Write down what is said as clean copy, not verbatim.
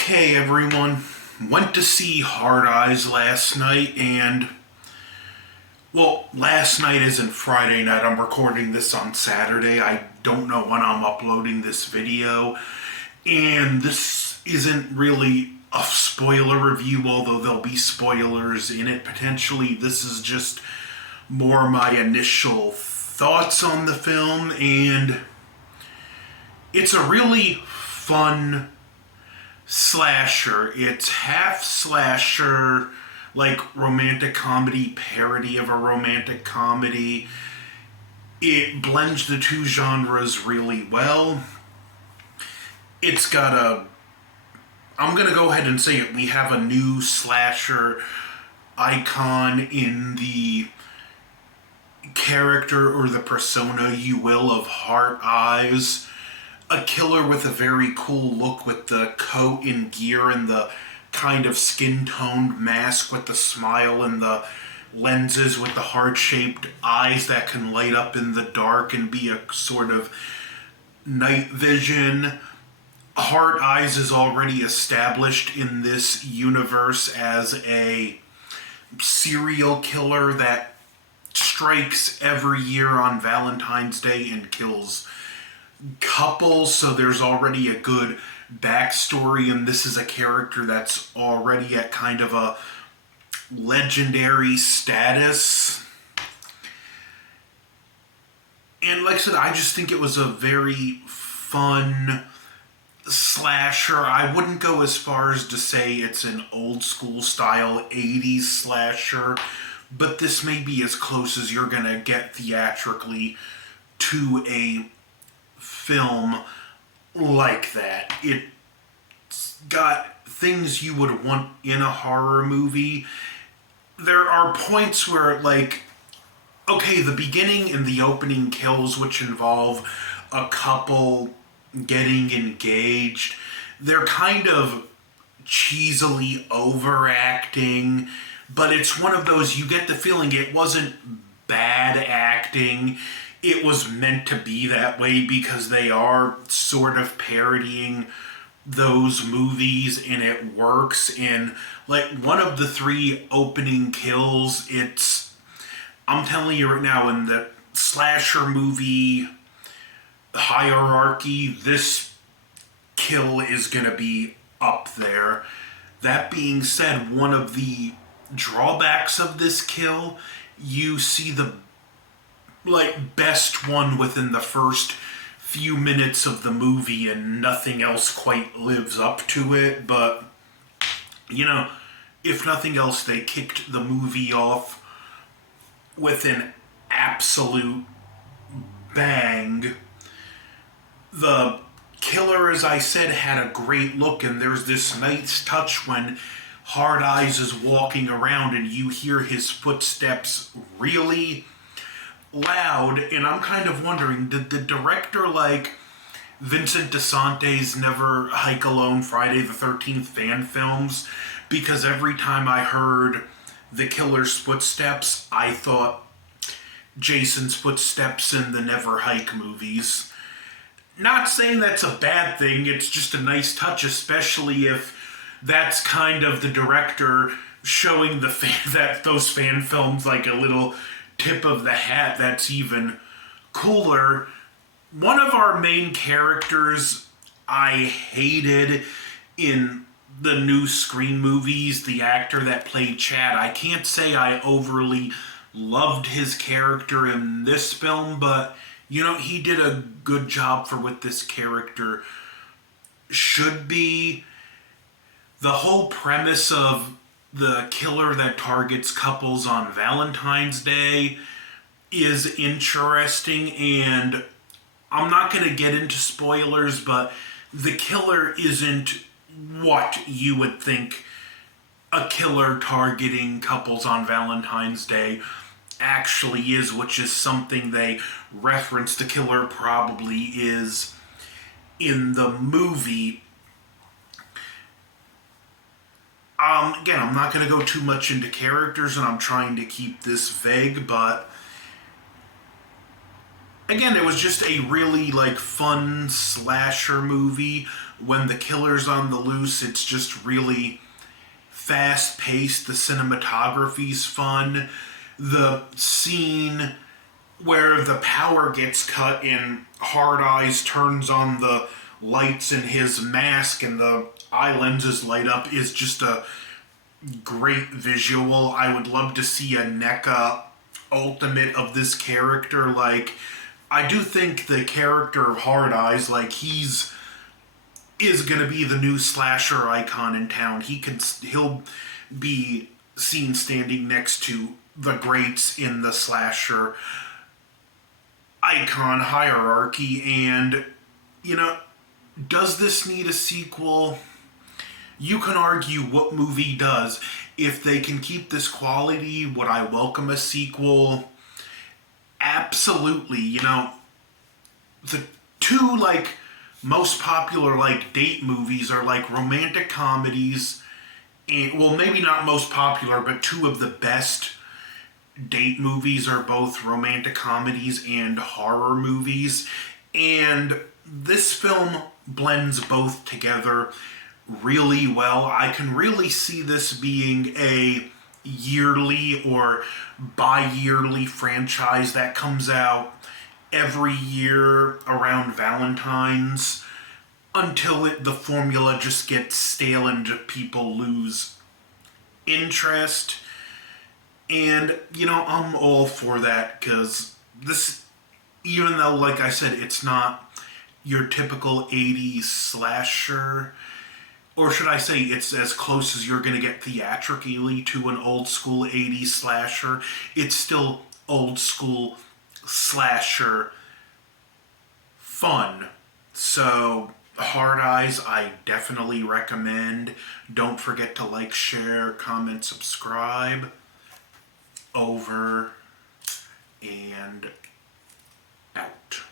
Okay, everyone. Went to see Hard Eyes last night, and, well, last night isn't Friday night. I'm recording this on Saturday. I don't know when I'm uploading this video. And this isn't really a spoiler review, although there'll be spoilers in it potentially. This is just more my initial thoughts on the film, and it's a really fun slasher. It's half slasher, like romantic comedy, parody of a romantic comedy. It blends the two genres really well. It's got I'm gonna go ahead and say it, we have a new slasher icon in the character or the persona, you will, of Heart Eyes. A killer with a very cool look with the coat and gear and the kind of skin-toned mask with the smile and the lenses with the heart-shaped eyes that can light up in the dark and be a sort of night vision. Heart Eyes is already established in this universe as a serial killer that strikes every year on Valentine's Day and kills couples, so there's already a good backstory, and this is a character that's already at kind of a legendary status. And like I said, I just think it was a very fun slasher. I wouldn't go as far as to say it's an old school style 80s slasher, but this may be as close as you're gonna get theatrically to a film like that. It's got things you would want in a horror movie. There are points where, like, okay, the beginning and the opening kills, which involve a couple getting engaged, they're kind of cheesily overacting, but it's one of those, you get the feeling it wasn't bad acting. It was meant to be that way because they are sort of parodying those movies, and it works. And like one of the three opening kills, I'm telling you right now, in the slasher movie hierarchy, this kill is gonna be up there. That being said, one of the drawbacks of this kill, you see the best one within the first few minutes of the movie, and nothing else quite lives up to it. But if nothing else, they kicked the movie off with an absolute bang. The killer, as I said, had a great look, and there's this nice touch when Hard Eyes is walking around and you hear his footsteps really loud, and I'm kind of wondering, did the director like Vincent DeSante's Never Hike Alone Friday the 13th fan films? Because every time I heard the killer's footsteps, I thought Jason's footsteps in the Never Hike movies. Not saying that's a bad thing, it's just a nice touch, especially if that's kind of the director showing those fan films like a little tip of the hat. That's even cooler. One of our main characters I hated in the new Scream movies, the actor that played Chad. I can't say I overly loved his character in this film, but he did a good job for what this character should be. The whole premise of the killer that targets couples on Valentine's Day is interesting, and I'm not going to get into spoilers, but the killer isn't what you would think a killer targeting couples on Valentine's Day actually is, which is something they reference. The killer probably is in the movie. Again, I'm not going to go too much into characters, and I'm trying to keep this vague, but again, it was just a really fun slasher movie when the killer's on the loose, it's just really fast paced. The cinematography's fun. The scene where the power gets cut and Hard Eyes turns on the lights in his mask and the eye lenses light up is just a great visual. I would love to see a NECA ultimate of this character. Like, I do think the character of Hard Eyes, like, is gonna be the new slasher icon in town. He'll be seen standing next to the greats in the slasher icon hierarchy. And does this need a sequel? You can argue what movie does. If they can keep this quality, would I welcome a sequel? Absolutely. The two most popular date movies are romantic comedies, and well, maybe not most popular, but two of the best date movies are both romantic comedies and horror movies. And this film blends both together really well. I can really see this being a yearly or bi-yearly franchise that comes out every year around Valentine's until the formula just gets stale and people lose interest. And, I'm all for that, because this, even though, like I said, it's not your typical 80s slasher, or should I say it's as close as you're going to get theatrically to an old school 80s slasher, it's still old school slasher fun. So, Hard Eyes, I definitely recommend. Don't forget to like, share, comment, subscribe. Over and